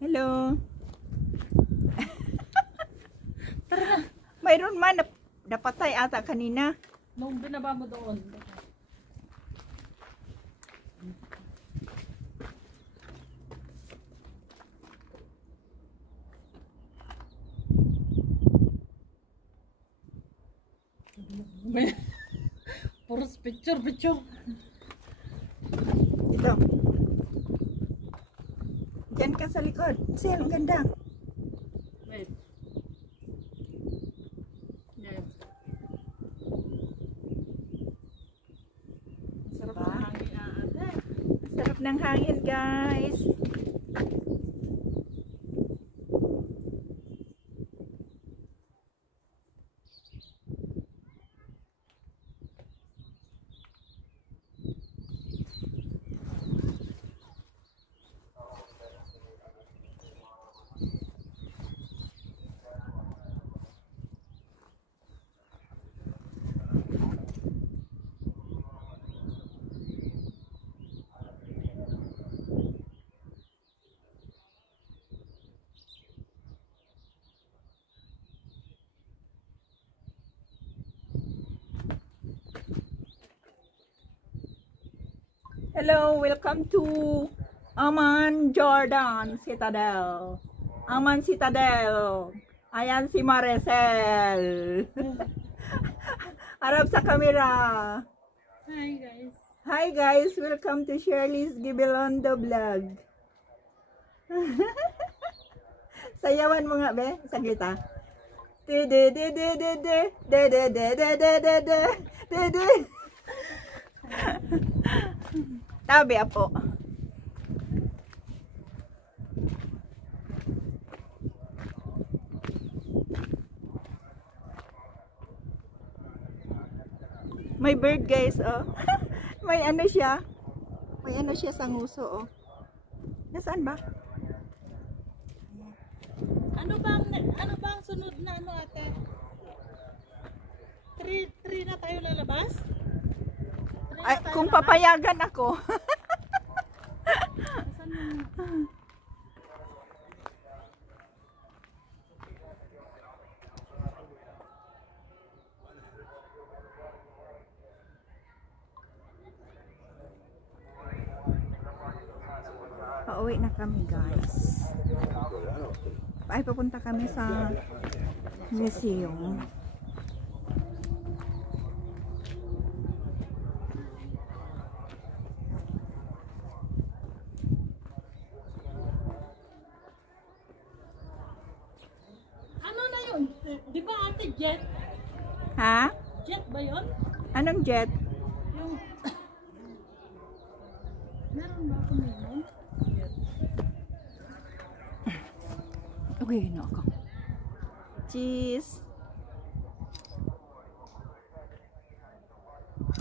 Hello. Mayroon man napatay ata kanina. Nung binaba mo doon. Puros picture. Ito. Diyan ka sa likod. Sel, ang ganda. Wait. Yeah. Sarap Diba? ng hangin ate. Sarap ng hangin, guys. Hello, welcome to Aman Jordan Citadel. Aman Citadel. Ayan si Maricel. Harap sa camera. Hi guys. Hi guys, welcome to Shirley's Gibelondo vlog. Sayawan mo nga be, saglit ah. De de de de de de de de de de de de de de. Tabi apo. May bird guys, oh. May ano siya? May ano siya sa nguso, oh. Nasaan ba? Ano bang sunod na ano ate? 3 na tayo lalabas? Ay, kung papayagan ako. Saan mo? Pauwi na kami guys. Ay, papunta kami sa museum. Ano na yun? Di ba ate jet? Ha? Jet ba yun? Anong jet? Yung... Meron ba ako ngayon? Okay, no ako. Cheese.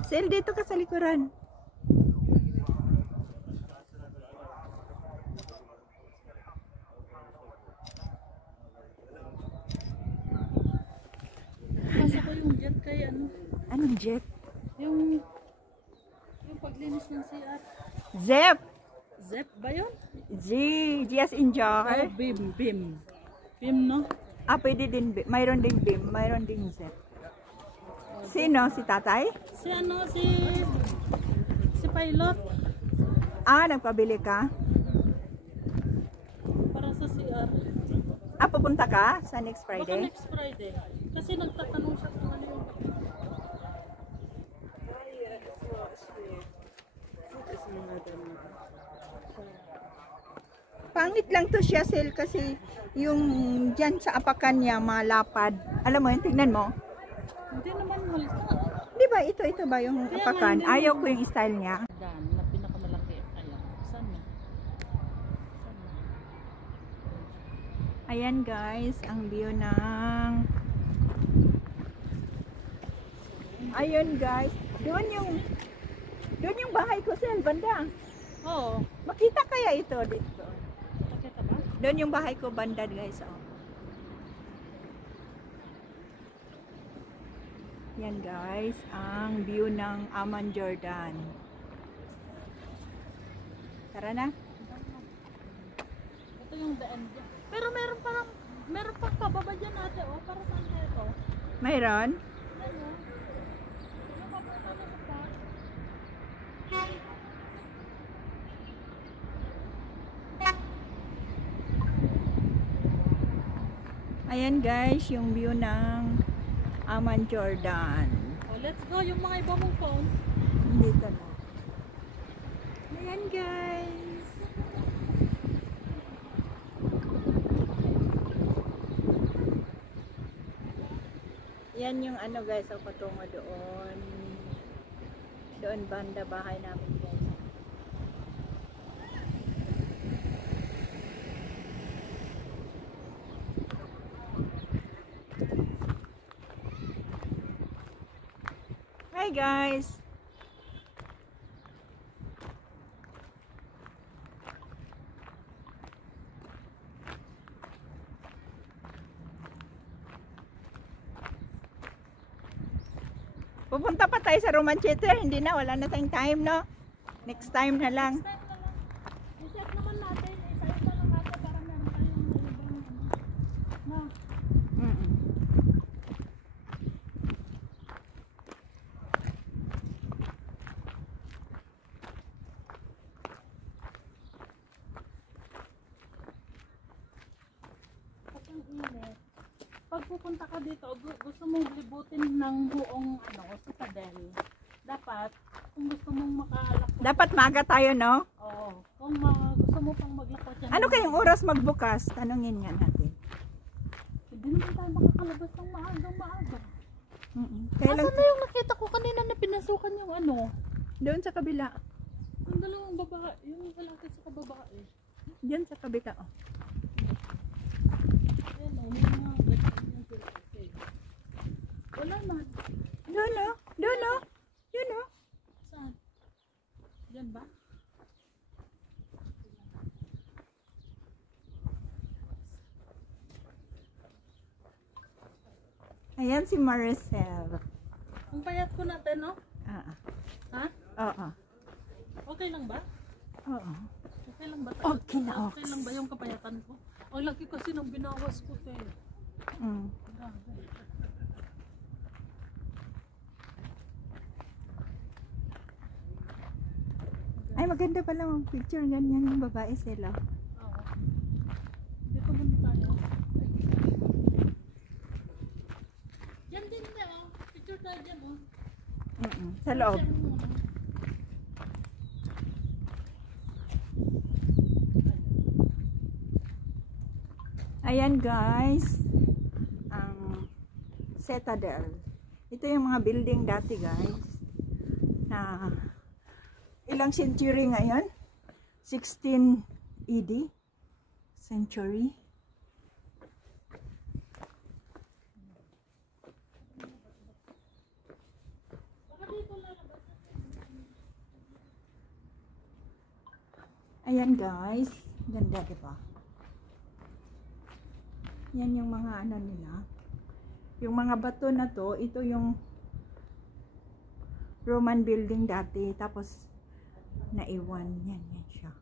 Sel, dito ka sa likuran. Pasa ko yung jet kay ano? Anong jet? Yung paglinis ng CR. Zep. Zep ba yun? G as in Oh, jar. Bim. Bim, no? Ah, pwede din. Mayroon ding beam. Mayroon ding zep. Sino? Si tatay? Si ano, si pilot. Ah, nagpabili ka? Para sa CR. Ah, pupunta ka sa next Baka Friday? next Friday. Kasi nagtatanong siya kung ano yung... Pangit lang to siya, Sel, kasi yung dyan sa apakan niya malapad. Alam mo yun, tignan mo. Hindi naman halika. Di ba ito ba yung Kaya apakan? nga, hindi Ayaw naman. ko yung style niya. Dan, na pinakamalaki. Ayan. Saan mo? Ayan guys, ang view ng... Ayun guys, doon yung bahay ko, Sel, banda. Oo. Makita kaya ito dito? Nakita ba? Doon yung bahay ko, banda guys, oh. Yan guys, ang view ng Aman Jordan. Tara na. Ito yung daan dyan. Pero meron pang pababa dyan ate, oh. Para saan kaya ito? Mayroon? Ano? Yung papunta na sa park. Ayan guys, yung view ng Amman Jordan. Oh, let's go. Yung mga iba mong phone. Dito na. Ayan guys. Yan yung ano guys, ang patungo doon. Doon banda bahay namin guys. Hi guys. Pupunta pa tayo sa Roman Theater. Hindi na, wala na tayong time, no? Next time na lang. Next time na lang. I-set naman natin. Isa-isa lang natin para meron tayong ibang ano. No. Mm-mm. Pag ang init. Pag pupunta ka dito, gusto mong libutin ng buong ano, Citadel. Dapat, kung gusto mong makalakot. Dapat maaga tayo, no? Oo. Kung gusto mo pang maglakot yan. Ano kayong oras magbukas? Tanungin nga natin. Hindi naman tayo makakalabas ng maaga. Kailan? Asan na yung nakita ko kanina na pinasukan yung ano? Doon sa kabila. Ang dalawang babae. Yung lalaki sa kababae. Diyan sa kabila, oh. Ayan o, may mga ganyan sila kasi. Wala man. Doon, oh. Doon, oh. Yun, oh. Saan? Diyan ba? Ayan si Maricel. Ang payat ko natin, no? Ah, Ha? oo. Okay lang ba? Oo. Okay lang ba? Okay na, Okay lang ba yung kapayatan ko? Ang laki kasi ng binawas ko, te. Mm. Grabe. Ay, maganda pala mag picture ganyan yung babae sila. Oo. Dito muna tayo. Yan din na, oh. Picture tayo dyan, oh. Sa loob. Ayan guys, ang Citadel. Ito yung mga building dati guys. Na ilang century ngayon? 16 AD century. Ayan guys, ganda diba? Yan yung mga ano nila. Yung mga bato na to, ito yung Roman building dati. Tapos, naiwan. Yan siya.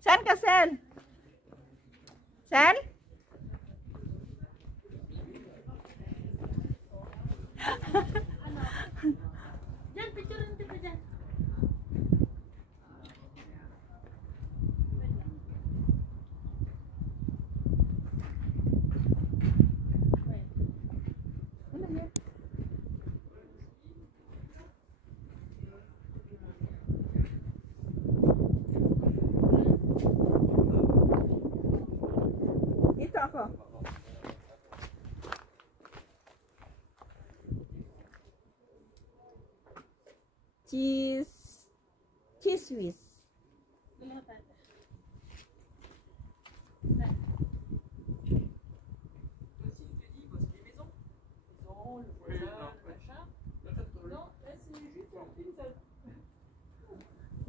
Saan ka, Sel? Sel? Diyan, picture rin kita dyan. Ano yan? cheese, cheese whiz. Dalawa tayo.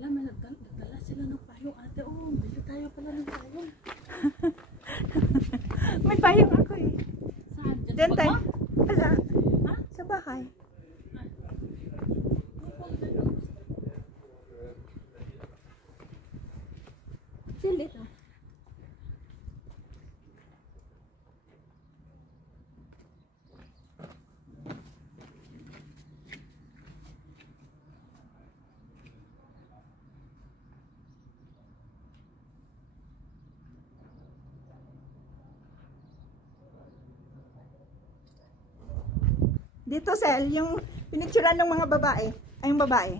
Alam mo, nagdala sila ng payong ate. Oh, bili tayo pala ng payong. May payong ako eh. Saan? Diyan tayo. Mo? Wala. Ha? Sa bahay. Sili to. Dito, Sel, yung pinicturan ng mga babae. Ay, yung babae.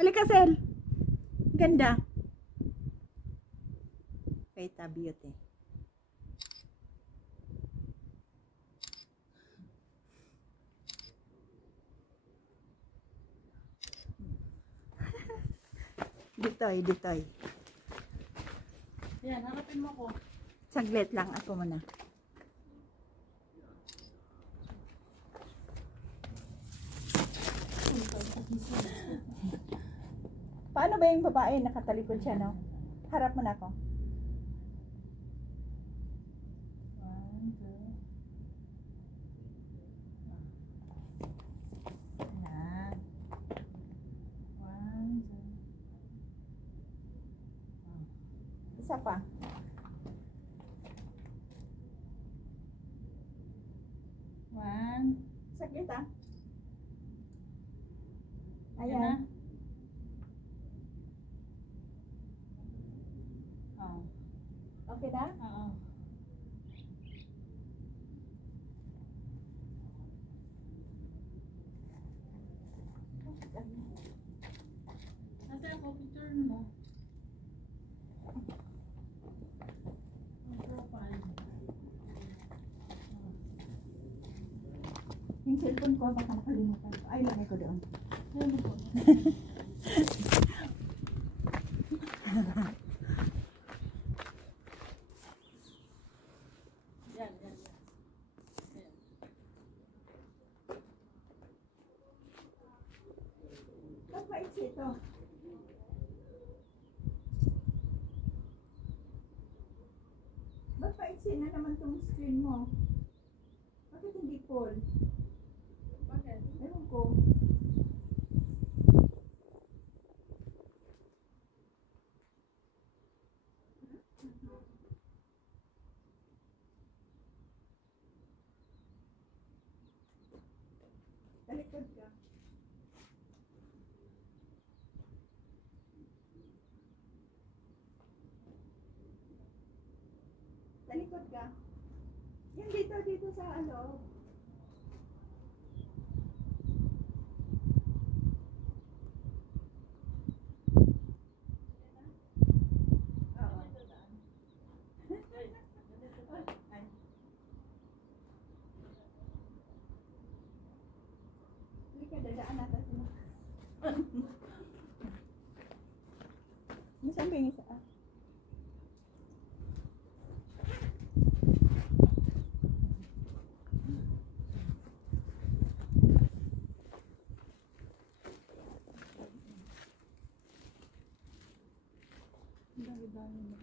Halika, Sel. Ganda. Kita beauty. Ditoy, ditoy. Yan, harapin mo ko. Saglit lang ako muna. Paano ba yung babae? Nakatalikod siya, no? Harap mo na ako. 1, 2. Ayan. 1, 2. Isa pa. 1. Saglit ah. Yan na. Ayan. Oh. Okay na? Oo. Ate, ako picture mo. Ang profile. Yung cellphone ko, baka makalimutan ko. Ay, lagay ko doon. Ano po? Yan, yan, yan. Ayan. Ba't maiksi ito? Ba't maiksi na naman tong screen mo? Bakit hindi full? Bakit? Ewan ko. Talikod ka. Talikod ka. Yan dito, dito sa ano. Oo. Ay. Hindi ka dadaan natin sila. Masang bingis ah. Dami-dami mo.